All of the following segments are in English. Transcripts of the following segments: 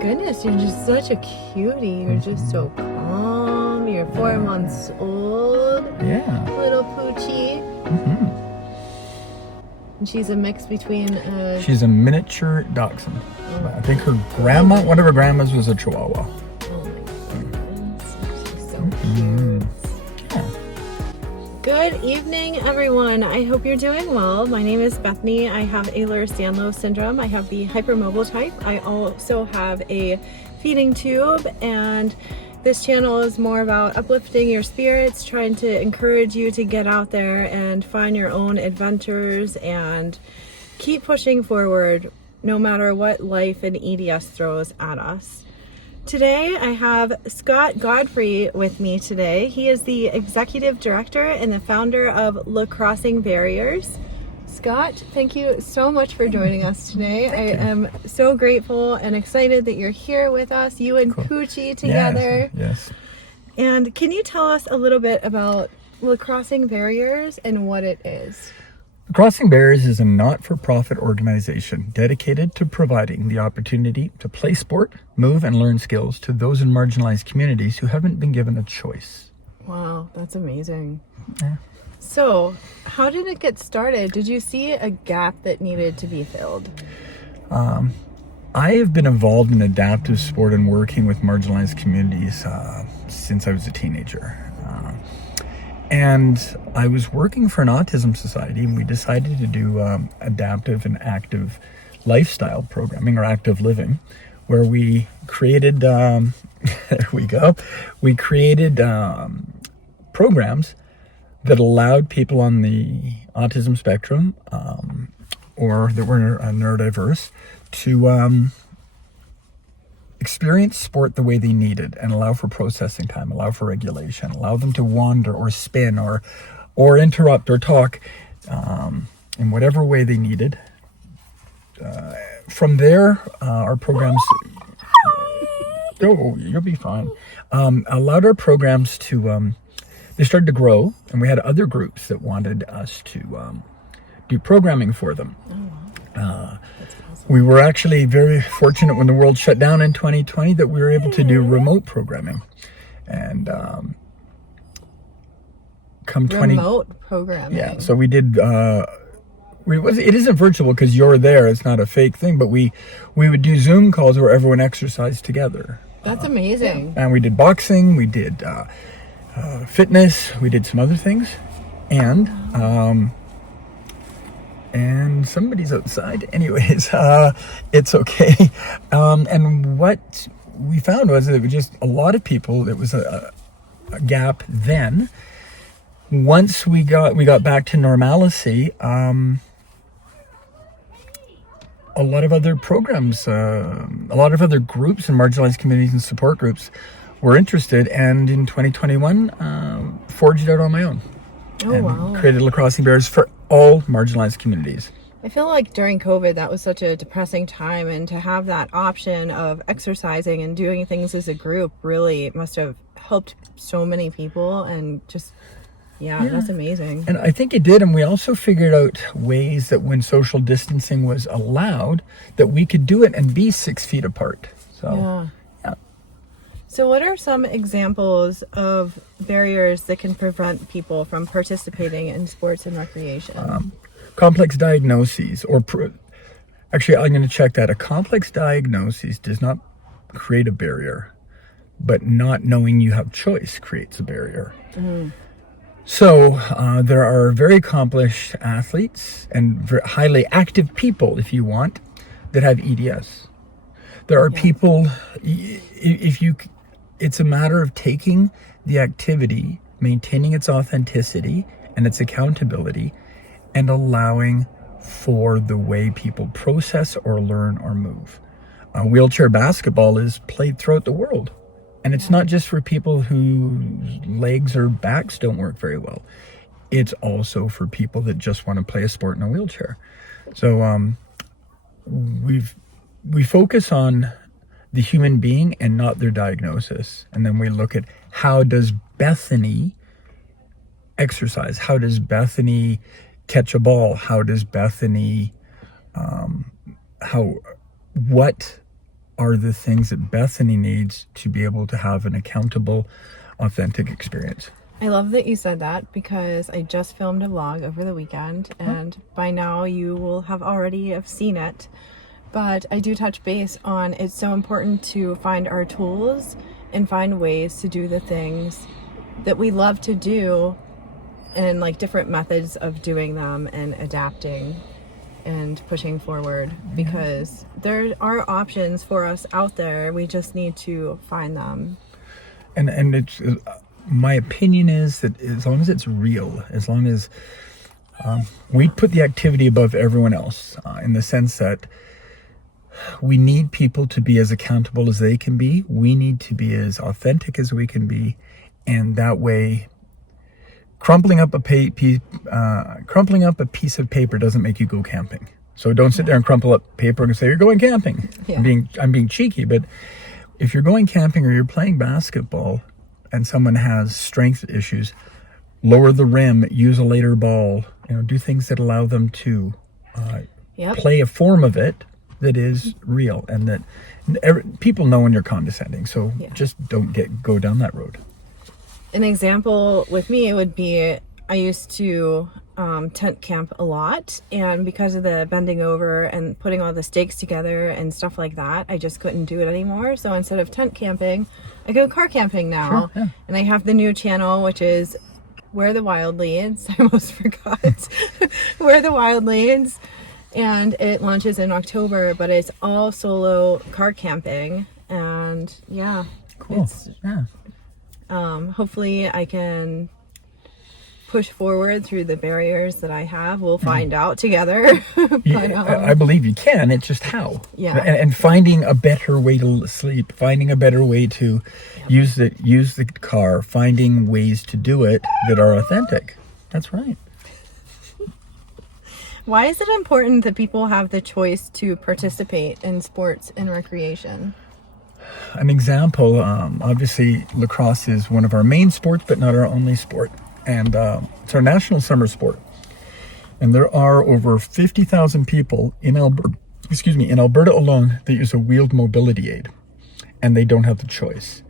goodness, you're just such a cutie. You're just so calm. You're 4 months old. Yeah. Little poochie. And she's a mix between She's a miniature dachshund. I think her grandma, one of her grandmas was a Chihuahua. Oh my goodness. She's so cute. Good evening, everyone. I hope you're doing well. My name is Bethany. I have Ehlers-Danlos syndrome. I have the hypermobile type. I also have a feeding tube, and this channel is more about uplifting your spirits, trying to encourage you to get out there and find your own adventures and keep pushing forward no matter what life and EDS throws at us. Today I have Scott Godfrey with me today. He is the executive director and the founder of LaCrossing Barriers. Scott, thank you so much for joining us today. I am so grateful and excited that you're here with us, you and Poochie together. Yes. And can you tell us a little bit about LaCrossing Barriers and what it is? LaCrossing Barriers is a not-for-profit organization dedicated to providing the opportunity to play sport, move, and learn skills to those in marginalized communities who haven't been given a choice. Wow, that's amazing. Yeah. So, how did it get started? Did you see a gap that needed to be filled? I have been involved in adaptive sport and working with marginalized communities since I was a teenager. And I was working for an autism society, and we decided to do adaptive and active lifestyle programming, or active living, where we created, there we go, we created programs that allowed people on the autism spectrum or that were neurodiverse to experience sport the way they needed and allow for processing time, allow for regulation, allow them to wander or spin or interrupt or talk in whatever way they needed. From there, our programs, you'll be fine, allowed our programs to, they started to grow, and we had other groups that wanted us to do programming for them. We were actually very fortunate when the world shut down in 2020 that we were able to do remote programming. And remote programming. Yeah, so we did, it isn't virtual because you're there, it's not a fake thing, but we would do Zoom calls where everyone exercised together. That's amazing. And we did boxing, we did fitness, we did some other things. And somebody's outside. Anyways, it's okay. And what we found was that it was just a lot of people. It was a gap then. Once we got back to normalcy, a lot of other programs, a lot of other groups and marginalized communities and support groups were interested. And in 2021, forged out on my own. Created LaCrossing Barriers for all marginalized communities. I feel like during COVID, that was such a depressing time, and to have that option of exercising and doing things as a group really must have helped so many people, and just, that's amazing. And I think it did, and we also figured out ways that when social distancing was allowed, that we could do it and be 6 feet apart. So, So what are some examples of barriers that can prevent people from participating in sports and recreation? Complex diagnoses, actually, I'm going to check that. A complex diagnosis does not create a barrier, but not knowing you have choice creates a barrier. So there are very accomplished athletes and very highly active people, if you want, that have EDS. There are people, it's a matter of taking the activity, maintaining its authenticity and its accountability, and allowing for the way people process or learn or move. Wheelchair basketball is played throughout the world. And it's not just for people whose legs or backs don't work very well. It's also for people that just want to play a sport in a wheelchair. So we focus on the human being and not their diagnosis. And then we look at, how does Bethany exercise? How does Bethany catch a ball? How does Bethany, what are the things that Bethany needs to be able to have an accountable, authentic experience. I love that you said that, because I just filmed a vlog over the weekend, and by now you will have already have seen it. But I do touch base on it's so important to find our tools and find ways to do the things that we love to do, and like different methods of doing them and adapting and pushing forward, because there are options for us out there. We just need to find them. And it's my opinion is that as long as it's real, as long as we put the activity above everyone else, in the sense that we need people to be as accountable as they can be. We need to be as authentic as we can be, and that way, crumpling up a piece of paper doesn't make you go camping. So don't sit there and crumple up paper and say you're going camping. Yeah. I'm being cheeky, but if you're going camping or you're playing basketball and someone has strength issues, lower the rim, use a later ball, do things that allow them to play a form of it that is real, and that people know when you're condescending. So just don't go down that road. An example with me would be, I used to tent camp a lot, and because of the bending over and putting all the stakes together and stuff like that, I just couldn't do it anymore. So instead of tent camping, I go car camping now. Sure, yeah. And I have the new channel, which is Where the Wild Leads. I almost forgot. Where the Wild Leads. And it launches in October, but it's all solo car camping. And yeah, cool. Hopefully I can push forward through the barriers that I have. We'll find out together. But, I believe you can. It's just how. Yeah. And finding a better way to sleep, finding a better way to use the car, finding ways to do it that are authentic. That's right. Why is it important that people have the choice to participate in sports and recreation? An example, obviously lacrosse is one of our main sports, but not our only sport. And it's our national summer sport. And there are over 50,000 people in Alberta alone that use a wheeled mobility aid, and they don't have the choice.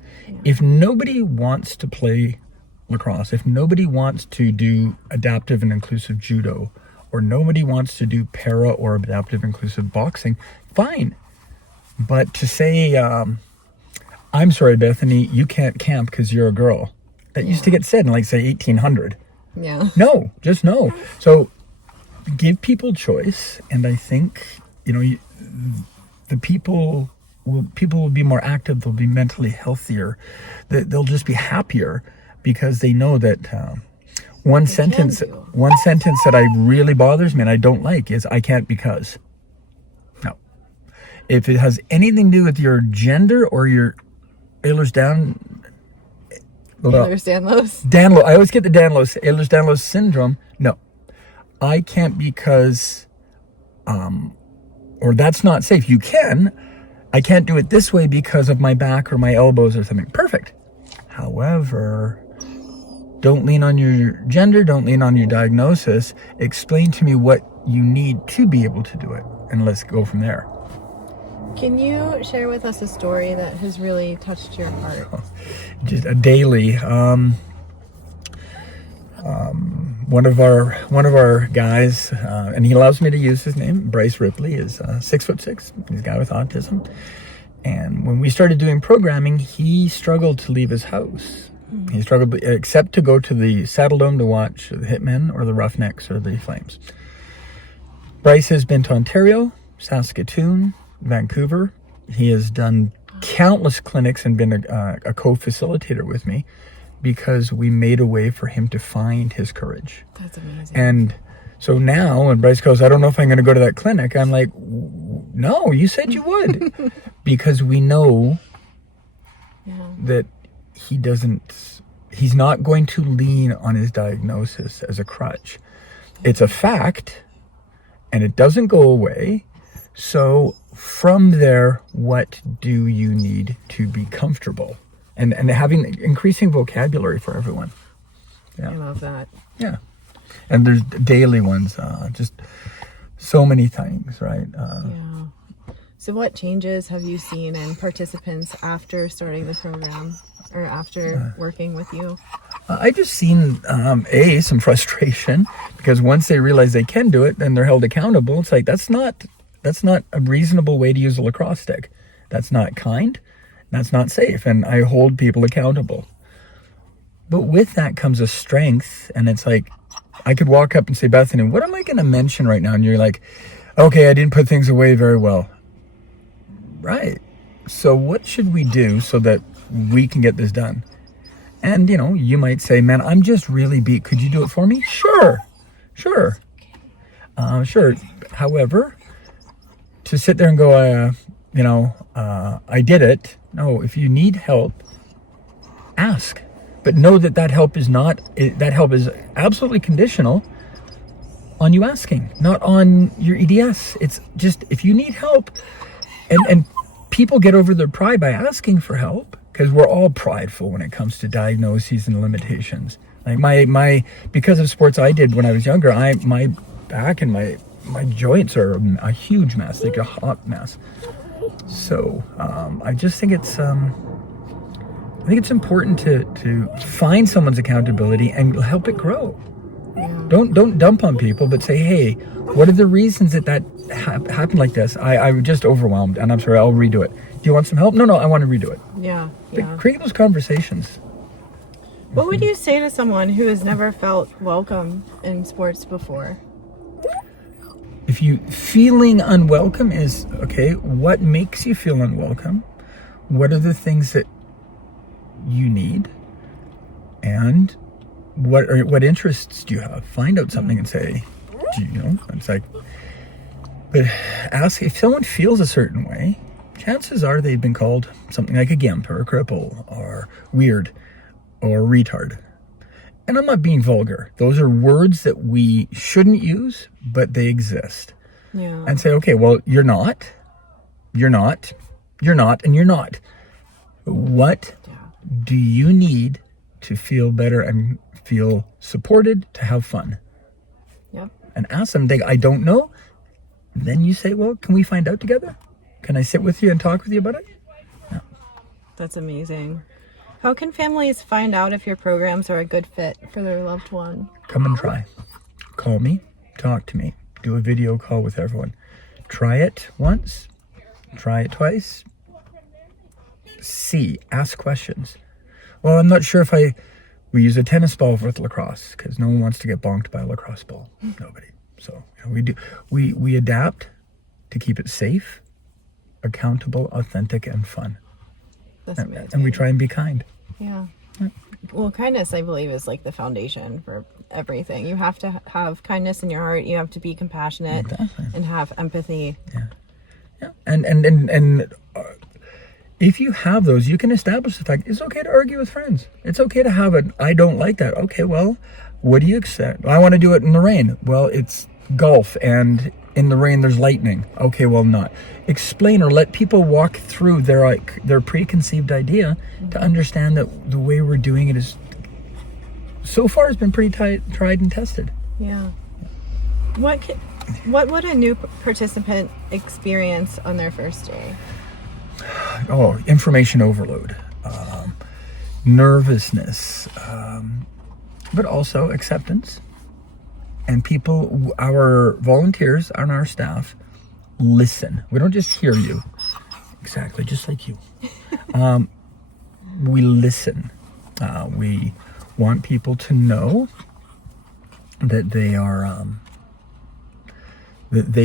If nobody wants to play lacrosse, if nobody wants to do adaptive and inclusive judo, or nobody wants to do para or adaptive inclusive boxing, fine. But to say, I'm sorry, Bethany, you can't camp because you're a girl. That used to get said in, like, say, 1800. Yeah. No, just no. So give people choice, and I think, the people will be more active. They'll be mentally healthier. They'll just be happier because they know that one sentence that I really bothers me and I don't like is I can't because. No. If it has anything to do with your gender or your Ehlers-Danlos. I always get the Ehlers-Danlos syndrome. No. I can't because, or that's not safe. You can. I can't do it this way because of my back or my elbows or something. Perfect. However, don't lean on your gender. Don't lean on your diagnosis. Explain to me what you need to be able to do it, and let's go from there. Can you share with us a story that has really touched your heart? Just a daily. One of our guys, and he allows me to use his name, Bryce Ripley, is 6'6". He's a guy with autism. And when we started doing programming, he struggled to leave his house. Mm-hmm. He struggled, except to go to the Saddle Dome to watch the Hitmen or the Roughnecks or the Flames. Bryce has been to Ontario, Saskatoon, Vancouver. He has done countless clinics and been a co-facilitator with me because we made a way for him to find his courage. That's amazing. And so now when Bryce goes, I don't know if I'm going to go to that clinic, I'm like, no, you said you would. Because we know that he's not going to lean on his diagnosis as a crutch. It's a fact, and it doesn't go away. So from there, what do you need to be comfortable? And having increasing vocabulary for everyone. Yeah. I love that. Yeah. And there's daily ones, just so many things, right? So what changes have you seen in participants after starting the program or after working with you? I just seen, some frustration, because once they realize they can do it, then they're held accountable. It's like, that's not a reasonable way to use a lacrosse stick. That's not kind. That's not safe. And I hold people accountable. But with that comes a strength. And it's like, I could walk up and say, Bethany, what am I going to mention right now? And you're like, okay, I didn't put things away very well. Right. So what should we do so that we can get this done? And, you might say, man, I'm just really beat. Could you do it for me? Sure. Sure. However, to sit there and go, I did it. No, if you need help, ask. But know that help is absolutely conditional on you asking, not on your EDS. It's just, if you need help, and people get over their pride by asking for help, because we're all prideful when it comes to diagnoses and limitations. Like my because of sports I did when I was younger, my back and my joints are a huge mess, like a hot mess. So I just think it's important to find someone's accountability and help it grow. Yeah. Don't dump on people, but say, hey, what are the reasons that happened like this? I was just overwhelmed, and I'm sorry, I'll redo it. Do you want some help? No, I want to redo it. Yeah. But create those conversations. What would you say to someone who has never felt welcome in sports before? If you feeling unwelcome is, okay, what makes you feel unwelcome? What are the things that you need? And what interests do you have? Find out something and say, it's like, but ask if someone feels a certain way, chances are they've been called something like a gimp or a cripple or weird or retard. And I'm not being vulgar. Those are words that we shouldn't use, but they exist. Yeah. And say, okay, well, you're not, and you're not. What do you need to feel better and feel supported, to have fun? Yep. And ask them, I don't know. Then you say, well, can we find out together? Can I sit with you and talk with you about it? No. That's amazing. How can families find out if your programs are a good fit for their loved one? Come and try. Call me, talk to me, do a video call with everyone. Try it once, try it twice. See, ask questions. Well, I'm not sure if we use a tennis ball with lacrosse, because no one wants to get bonked by a lacrosse ball. Nobody. So we adapt to keep it safe, accountable, authentic, and fun. That's amazing. And we try and be kind. Yeah. Well, kindness, I believe, is like the foundation for everything. You have to have kindness in your heart. You have to be compassionate and have empathy. Yeah. And if you have those, you can establish the fact it's okay to argue with friends. It's okay to have I don't like that. Okay, well, what do you accept? I want to do it in the rain. Well, it's golf, and in the rain there's lightning. Okay, well, not. Explain or let people walk through their preconceived idea to understand that the way we're doing it is so far has been pretty tried and tested. Yeah. What would a new participant experience on their first day? Oh, information overload, nervousness, but also acceptance. And people, our volunteers and our staff, listen. We don't just hear you. Exactly, just like you. We listen. We want people to know that they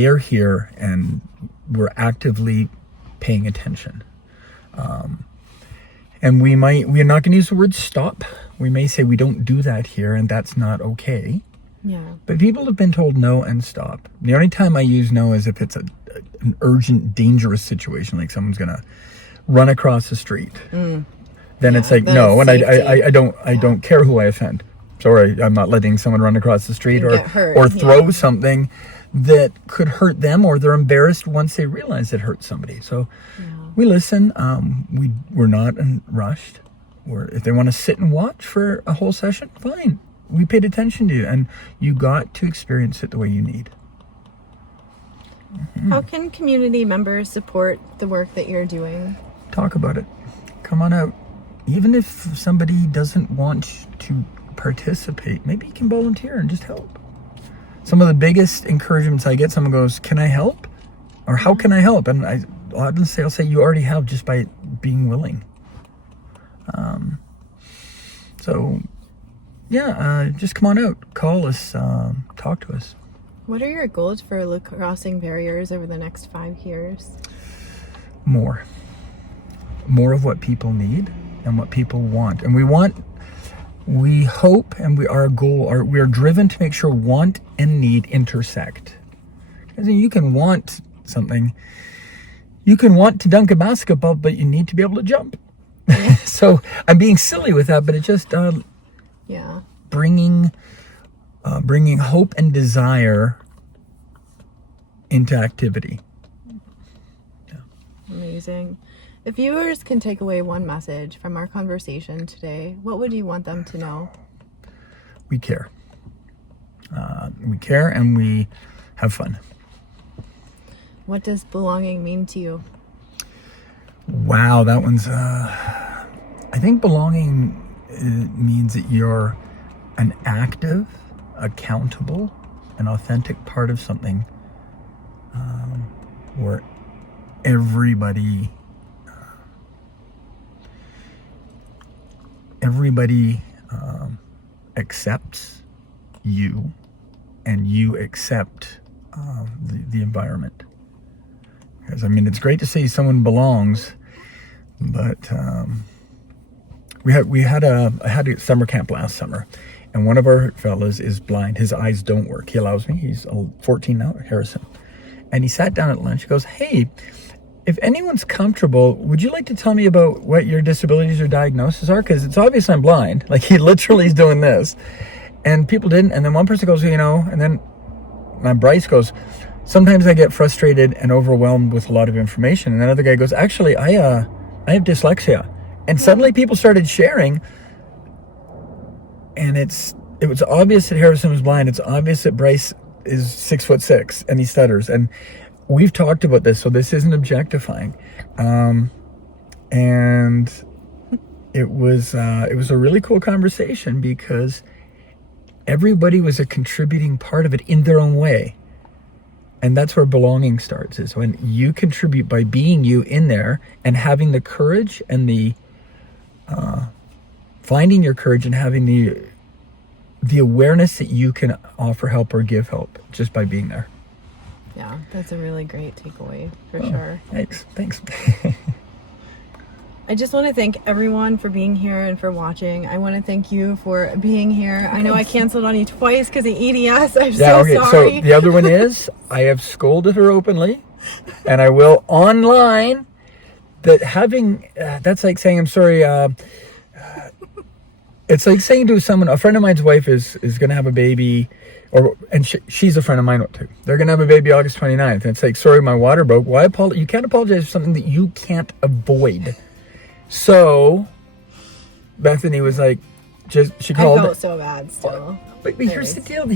are here and we're actively paying attention. And we're not going to use the word stop. We may say we don't do that here, and that's not okay. Yeah. But people have been told no and stop. The only time I use no is if it's an urgent, dangerous situation, like someone's going to run across the street. Then it's like no, and I don't care who I offend. Sorry, I'm not letting someone run across the street or throw something that could hurt them, or they're embarrassed once they realize it hurts somebody. So we listen. We're not rushed. If they want to sit and watch for a whole session, fine. We paid attention to you, and you got to experience it the way you need. How can community members support the work that you're doing? Talk about it. Come on out. Even if somebody doesn't want to participate, maybe you can volunteer and just help. Some of the biggest encouragements I get, someone goes, "Can I help?" Or "How can I help?" And I'll say you already have just by being willing. Just come on out, call us, talk to us. What are your goals for LaCrossing Barriers over the next 5 years? More of what people need and what people want. And we hope, and we are driven to make sure want and need intersect. Because you can want something, you can want to dunk a basketball, but you need to be able to jump. So I'm being silly with that, but it just bringing hope and desire into activity. Yeah. Amazing. If viewers can take away one message from our conversation today, what would you want them to know? We care. We care and we have fun. What does belonging mean to you? Wow, that one's... I think belonging means that you're an active, accountable, and authentic part of something where everybody accepts you, and you accept the environment. Because it's great to say someone belongs, but I had a summer camp last summer, and one of our fellas is blind. His eyes don't work. He allows me. He's 14 now, Harrison. And he sat down at lunch. He goes, "Hey, if anyone's comfortable, would you like to tell me about what your disabilities or diagnoses are? Because it's obvious I'm blind." Like, he literally is doing this. And people didn't. And then one person goes, and then Bryce goes, "Sometimes I get frustrated and overwhelmed with a lot of information." And another guy goes, "Actually, I have dyslexia." And suddenly people started sharing. And it was obvious that Harrison was blind. It's obvious that Bryce is 6'6" and he stutters. And we've talked about this, so this isn't objectifying. And it was a really cool conversation because everybody was a contributing part of it in their own way. And that's where belonging starts, is when you contribute by being you in there and having the courage and the finding your courage and having the awareness that you can offer help or give help just by being there. Yeah, that's a really great takeaway for sure. Thanks. I just want to thank everyone for being here and for watching. I want to thank you for being here. I know I canceled on you twice because of EDS. I'm so sorry. So the other one is, I have scolded her openly, and I will online. That's like saying, I'm sorry. It's like saying to someone, a friend of mine's wife is going to have a baby, and she's a friend of mine too. They're going to have a baby August 29th. And it's like, sorry, my water broke. Why apologize? You can't apologize for something that you can't avoid. So Bethany was like, she called. I felt so bad still. But here's the deal.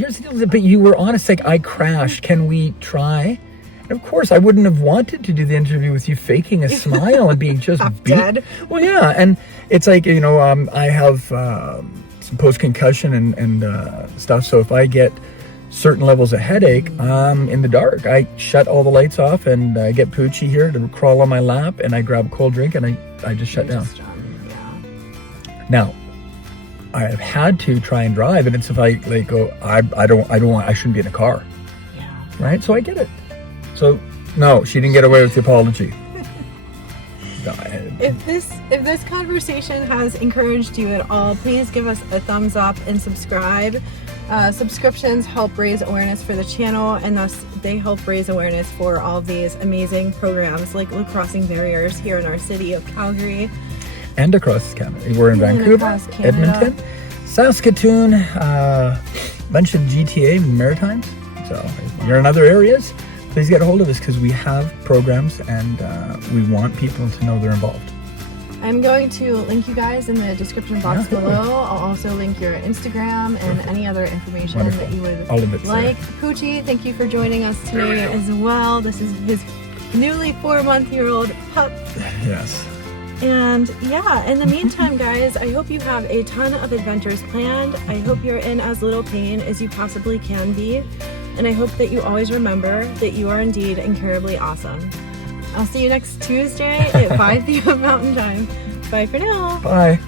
But you were honest. Like, I crashed. Can we try? And of course, I wouldn't have wanted to do the interview with you faking a smile and being just dead. Well, yeah, and it's like, I have some post-concussion and stuff. So if I get certain levels of headache, in the dark, I shut all the lights off, and I get Poochie here to crawl on my lap, and I grab a cold drink, and I just shut down. Now, I have had to try and drive, and it's if I go, I shouldn't be in a car. Yeah. Right? So I get it. So no, she didn't get away with the apology. If this conversation has encouraged you at all, please give us a thumbs up and subscribe. Subscriptions help raise awareness for the channel, and thus they help raise awareness for all of these amazing programs like LaCrossing Barriers here in our city of Calgary. And across Canada. We're in Vancouver, Edmonton, Saskatoon, bunch of GTA Maritimes. So if you're in other areas, please get a hold of us, because we have programs and we want people to know they're involved. I'm going to link you guys in the description box below. I'll also link your Instagram and any other information that you would like. Poochie, thank you for joining us today as well. This is his newly 4-month-old pup. Yes. And yeah, in the meantime, guys, I hope you have a ton of adventures planned. I hope you're in as little pain as you possibly can be. And I hope that you always remember that you are indeed incurably awesome. I'll see you next Tuesday at 5 p.m. Mountain Time. Bye for now. Bye.